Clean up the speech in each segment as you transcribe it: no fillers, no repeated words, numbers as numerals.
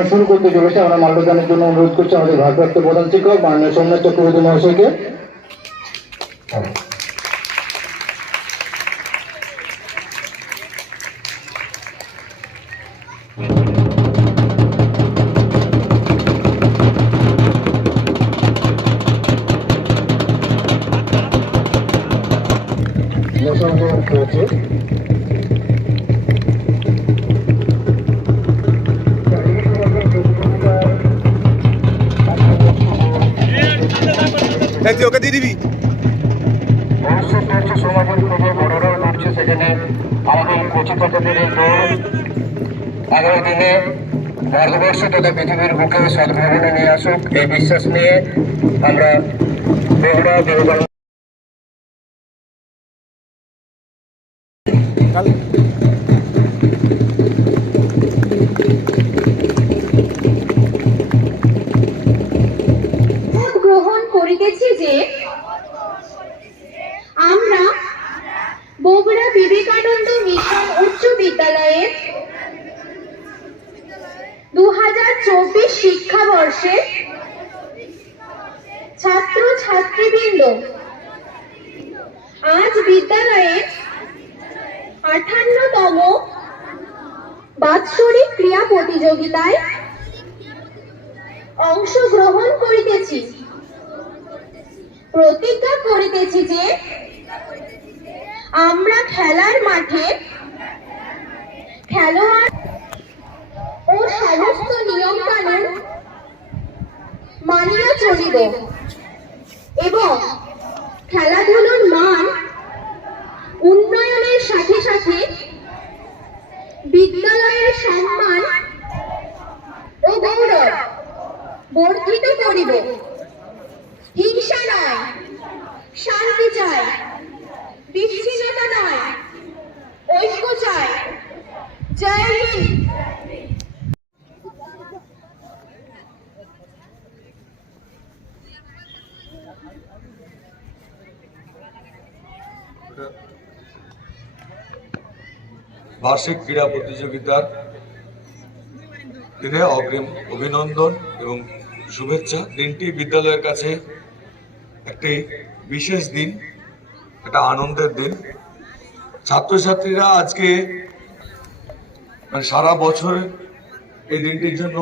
অনুষ্ঠান শুরু করতে চলেছে। আমরা মাল্যদানের জন্য অনুরোধ করছি আমাদের ভারপ্রাপ্ত প্রধান শিক্ষক মাননীয় সোমনাথ চক্রবর্তী মহাশয়কে। ওকে দিয়ে দিবি। সমাজের খোঁজে বড়রাও লড়ছে, সেখানে আমাদের কচি পাতাদের এই দৌড় আগামী দিনে ভারতবর্ষ তথা পৃথিবীর বুকে সদ্ভাবনা নিয়ে আসুক, এই বিশ্বাস নিয়ে আমরা বড়রা বিবেকানন্দ গ্রহণ করিতেছি যে আমরা বগুড়া বিবেকানন্দ মিশন উচ্চ বিদ্যালয়ে 2024 শিক্ষাবর্ষে ছাত্র ছাত্রীবৃন্দ আজ বিদ্যালয়ের 58তম বাৎসরিক ক্রীড়া প্রতিযোগিতায় অংশগ্রহণ করিতেছি। প্রতিজ্ঞা করিতেছি যে আমরা খেলার মাঠে খেলোয়াড় ও সমস্ত নিয়ম কানুন মানিয়া চলিব এবং খেলাধুলার মান উন্নয়নের সাথে সাথে বিদ্যালয়ের সম্মান ও গৌরব বর্ধিত করিব। হিংসা নয়, শান্তি চাই, বিচ্ছিন্নতা নয়, ঐক্য চাই। জয় হিন্দ। বার্ষিক ক্রীড়া প্রতিযোগিতার দিনে অগ্রিম অভিনন্দন এবং শুভেচ্ছা। দিনটি বিদ্যালয়ের কাছে একটি বিশেষ দিন, একটা আনন্দের দিন। ছাত্রছাত্রীরা আজকে সারা বছর এই দিনটির জন্য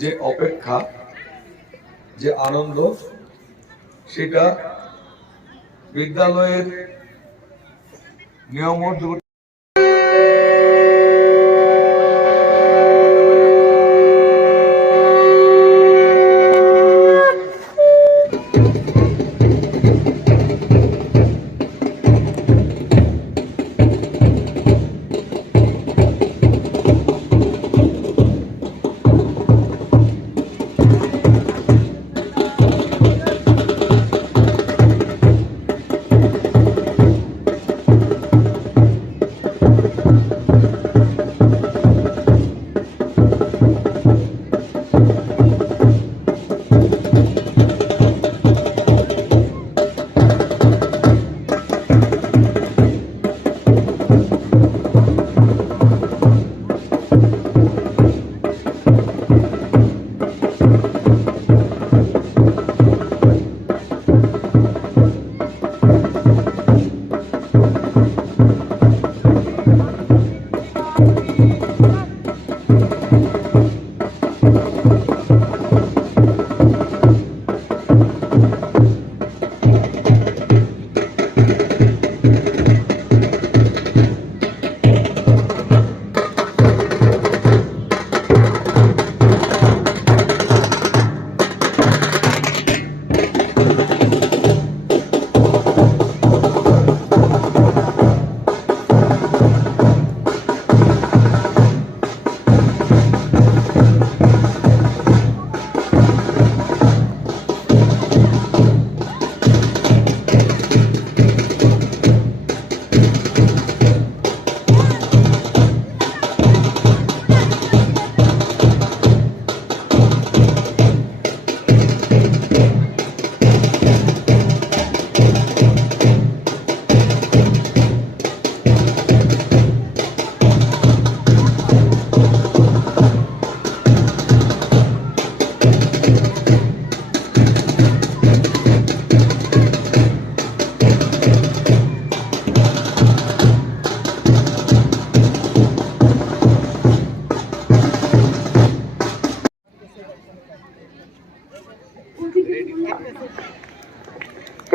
যে অপেক্ষা, যে আনন্দ, সেটা বিদ্যালয়ের নিয়ম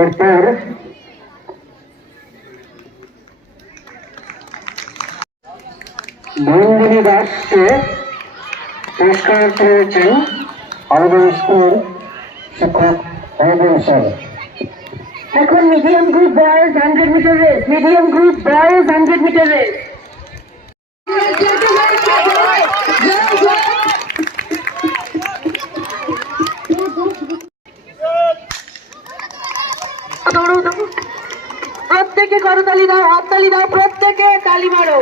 এরপর নন্দিনী দাসকে পুরস্কার পেয়েছেন আমাদের স্কুল শিক্ষক স্যার। এখন medium group boys 100 meter race, medium group boys 100 meter race. প্রত্যেকে করতালি দাও, হাততালি দাও, প্রত্যেকে তালি মারো।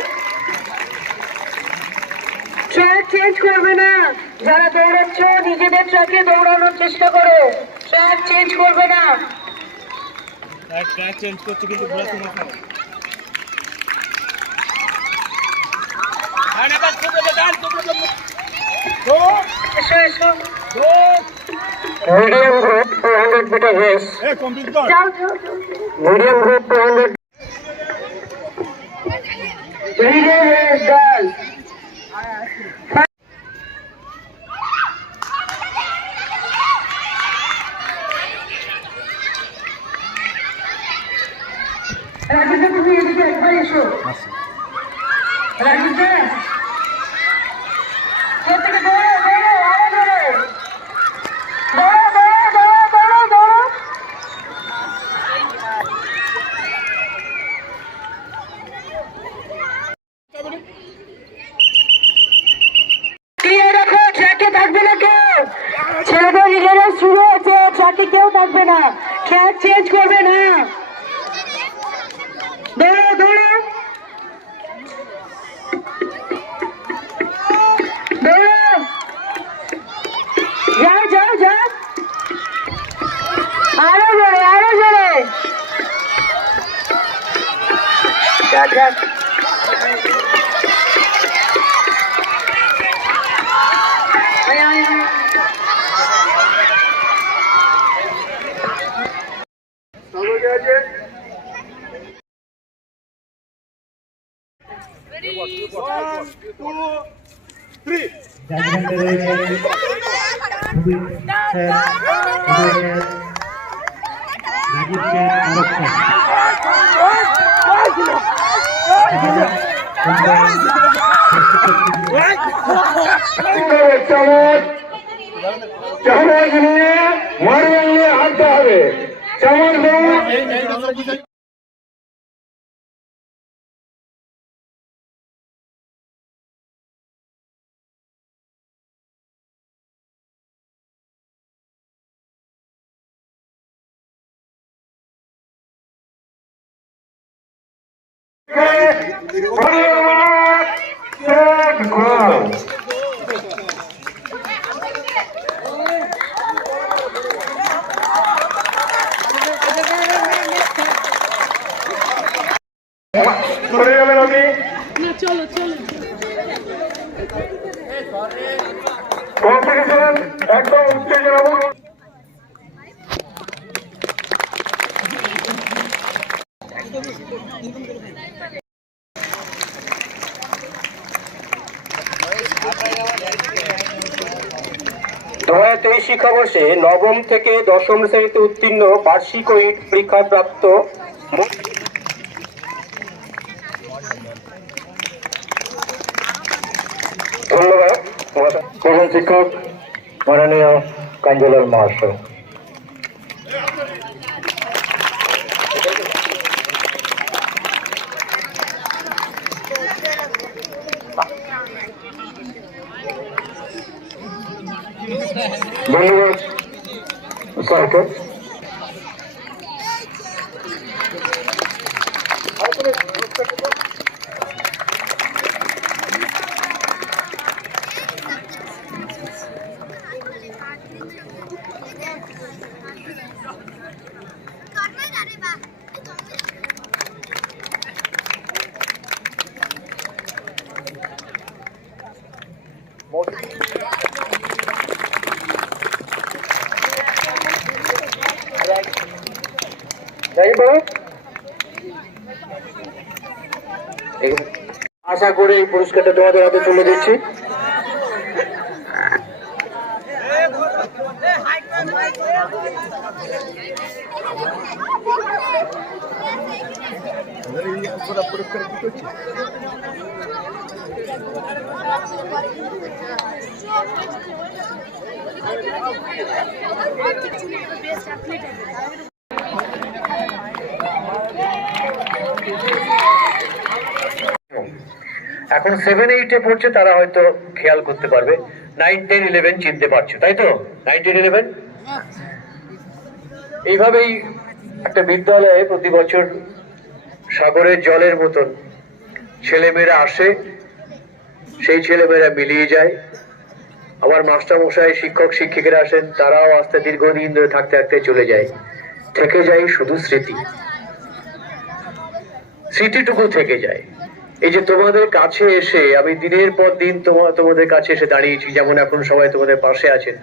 ট্র্যাক চেঞ্জ করবে না, যারা দৌড়াচ্ছ নিজেদের ট্র্যাকে দৌড়ানোর চেষ্টা করো, ট্র্যাক চেঞ্জ করবে না। ট্র্যাক চেঞ্জ করছে কিন্তু ঘোড়া তোমার খাবে। এসো এসো। Medium group 200 metre race. যাও যাও যাও। Medium group 200 relay race girls. রাজেশা তুমি এদিকে একবার এসো। রাজেশা প্রত্যেকে দৌড়ো দৌড়ো আরো দৌড়ো দৌড়ো দৌড়ো দৌড়ো দৌড়ো দৌড়ো। ক্লিয়ার রাখো, ট্র্যাকে থাকবে না কেউ। ছেলেদের রিলে রেস শুরু হয়েছে, ট্র্যাকে কেউ থাকবে না, ট্র্যাক চেঞ্জ করবে না। দৌড়ো দৌড়ো দৌড়ো, যাও যাও যাও, আরো জোরে আরো জোরে। যাক যাক। আয়, আয়, আয়। চামচ নিয়ে মারবেল নিয়ে হাঁটতে হবে। চামচ চলে যাবেন আপনি। কম্পিটিশন একদম উত্তেজনামূলক। শিক্ষাবর্ষে নবম থেকে দশম শ্রেণীতে উত্তীর্ণ বার্ষিক পরীক্ষা প্রাপ্ত ধন্যবাদ প্রধান শিক্ষক মাননীয় কাঞ্জলাল মহাশয়। ধন্যবাদ স্যারকে। আশা করে এই পুরস্কারটা তোমাদের হাতে তুলে দিচ্ছি। এখন 7-8-এ পড়ছে, তারা হয়তো খেয়াল করতে পারবে। 9-10-11 চিনতে পারছো, তাই তো? 9-10-11 এইভাবেই একটা বিদ্যালয়ে প্রতি বছর সাগরের জলের মতন ছেলেমেয়েরা আসে, সেই ছেলেমেয়েরা মিলিয়ে যায়। আবার মাস্টারমশাই, শিক্ষক শিক্ষিকারা আসেন, তারাও আস্তে দীর্ঘদিন ধরে থাকতে থাকতে চলে যায়। থেকে যায় শুধু স্মৃতি, স্মৃতিটুকু থেকে যায়। এই যে তোমাদের কাছে এসে আমি দিনের পর দিন তোমাদের কাছে এসে দাঁড়িয়েছি, যেমন এখন সবাই তোমাদের পাশে আছেন,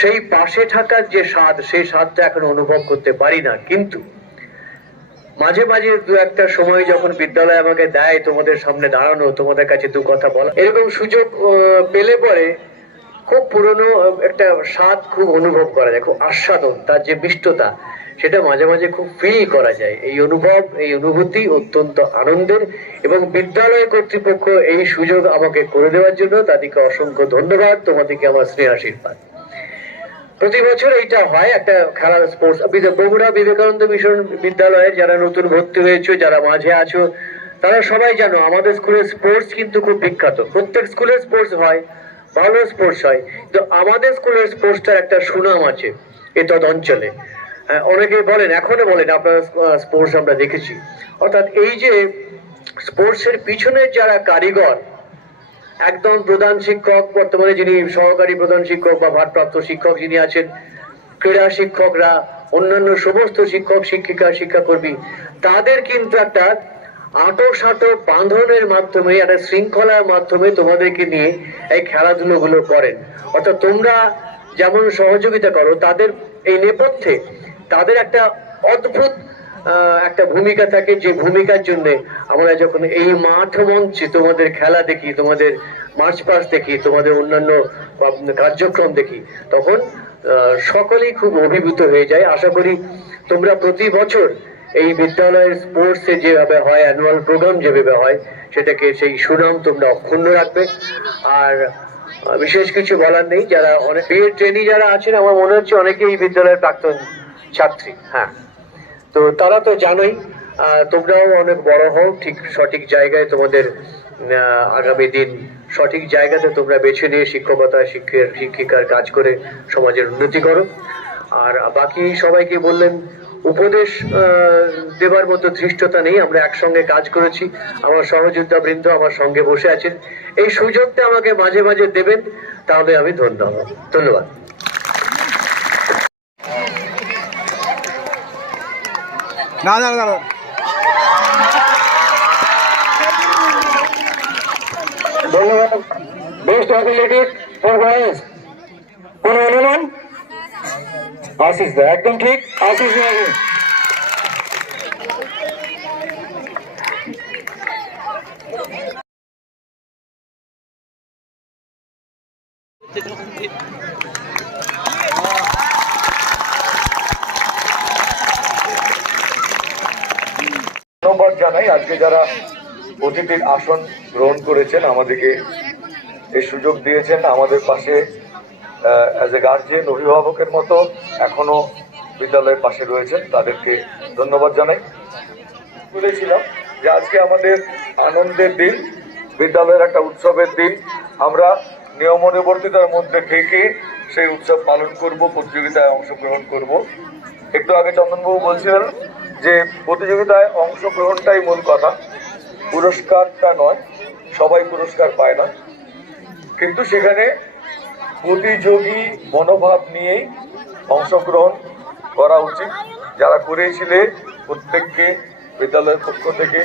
সেই পাশে থাকার যে স্বাদ, সেই স্বাদটা এখন অনুভব করতে পারি না। কিন্তু মাঝে মাঝে দু একটা সময় যখন বিদ্যালয় আমাকে দেয় তোমাদের সামনে দাঁড়ানো, তোমাদের কাছে দু কথা বলা, এরকম সুযোগ পেলে পরে খুব পুরনো একটা স্বাদ খুব অনুভব করা যায়, খুব আস্বাদন, তার যে মিষ্টতা, সেটা মাঝে মাঝে খুব ফিল করা যায়। এই অনুভব, এই অনুভূতি অত্যন্ত আনন্দের, এবং বিদ্যালয় কর্তৃপক্ষ এই সুযোগ আমাকে করে দেওয়ার জন্য তাদেরকে অসংখ্য ধন্যবাদ, তোমাদেরকে আমার স্নেহ আশীর্বাদ। প্রতি বছর এইটা হয়, একটা খেলার স্পোর্টস। বগুড়া বিবেকানন্দ মিশন বিদ্যালয়ে যারা নতুন ভর্তি হয়েছে, যারা মাঝে আছো, তারা সবাই জানো আমাদের স্কুলের স্পোর্টস কিন্তু খুব বিখ্যাত। প্রত্যেক স্কুলের স্পোর্টস হয়, ভালো স্পোর্টস হয়, তো আমাদের স্কুলের স্পোর্টসটার একটা সুনাম আছে এ তদ অঞ্চলে। অনেকে বলেন, এখনো বলেন আপনার স্পোর্টস আমরা দেখেছি। অর্থাৎ এই যে স্পোর্টসের পিছনে যারা কারিগর, একদম প্রধান শিক্ষক, বর্তমানে যিনি সহকারী প্রধান শিক্ষক বা ভারপ্রাপ্ত শিক্ষক যিনি আছেন, ক্রীড়া শিক্ষকরা, অন্যান্য সমস্ত শিক্ষক শিক্ষিকা শিক্ষাকর্মী, তাদের কিন্তু একটা আঁটো বাঁধনের মাধ্যমে, একটা শৃঙ্খলার মাধ্যমে তোমাদেরকে নিয়ে এই খেলাধুলো করেন। অর্থাৎ তোমরা যেমন সহযোগিতা করো, তাদের এই নেপথ্যে তাদের একটা অদ্ভুত একটা ভূমিকা থাকে, যে ভূমিকার জন্য আমরা যখন এই মাঠ মঞ্চে তোমাদের খেলা দেখি, তোমাদের মার্চ পাস্ট দেখি, তোমাদের অন্যান্য কার্যক্রম দেখি, তখন সকলেই খুব অভিভূত হয়ে যায়। আশা করি তোমরা প্রতি বছর এই বিদ্যালয়ের স্পোর্টসে যেভাবে হয়, অ্যানুয়াল প্রোগ্রাম যেভাবে হয়, সেটাকে সেই সুনাম তোমরা অক্ষুণ্ণ রাখবে। আর বিশেষ কিছু বলার নেই। যারা অনেক বিএড ট্রেনি যারা আছেন, আমার মনে হচ্ছে অনেকেই এই বিদ্যালয়ের প্রাক্তন ছাত্রী। হ্যাঁ, তো তারা তো জানোই, তোমরাও অনেক বড় হও, ঠিক সঠিক জায়গায় তোমাদের আগামী দিন সঠিক জায়গাতে তোমরা বেছে নিয়ে শিক্ষকতা, শিক্ষিকার কাজ করে সমাজের উন্নতি করো। আর বাকি সবাইকে বললেন, উপদেশ দেবার মতো ধৃষ্টতা নেই, আমরা একসঙ্গে কাজ করেছি। আমার সহযোদ্ধা বৃন্দ আমার সঙ্গে বসে আছেন, এই সুযোগটা আমাকে মাঝে মাঝে দেবেন, তাহলে আমি ধন্য হব। ধন্যবাদ। না না না, ধন্যবাদ। বেস্ট অ্যাথলেটিক ফর বয়েজ, কোন অনুমান? আশিস দা, একদম ঠিক। আশিস ধন্যবাদ জানাই আজকে যারা অতিথির আসন গ্রহণ করেছেন, আমাদেরকে এই সুযোগ দিয়েছেন, আমাদের পাশে অ্যাজ এ গার্জিয়ান, অভিভাবকের মতো এখনো বিদ্যালয়ের পাশে রয়েছেন, তাদেরকে ধন্যবাদ জানাই। বলেছিলাম যে আজকে আমাদের আনন্দের দিন, বিদ্যালয়ের একটা উৎসবের দিন। আমরা নিয়মানুবর্তিতার মধ্যে থেকে সেই উৎসব পালন করব, প্রতিযোগিতায় অংশগ্রহণ করব। একটু আগে চন্দনবাবু বলছিলেন যে প্রতিযোগিতায় অংশগ্রহণটাই মূল কথা, পুরস্কারটা নয়। সবাই পুরস্কার পায় না, কিন্তু সেখানে প্রতিযোগী মনোভাব নিয়েই অংশগ্রহণ করা উচিত। যারা করেছিলে প্রত্যেককে বিদ্যালয়ের পক্ষ থেকে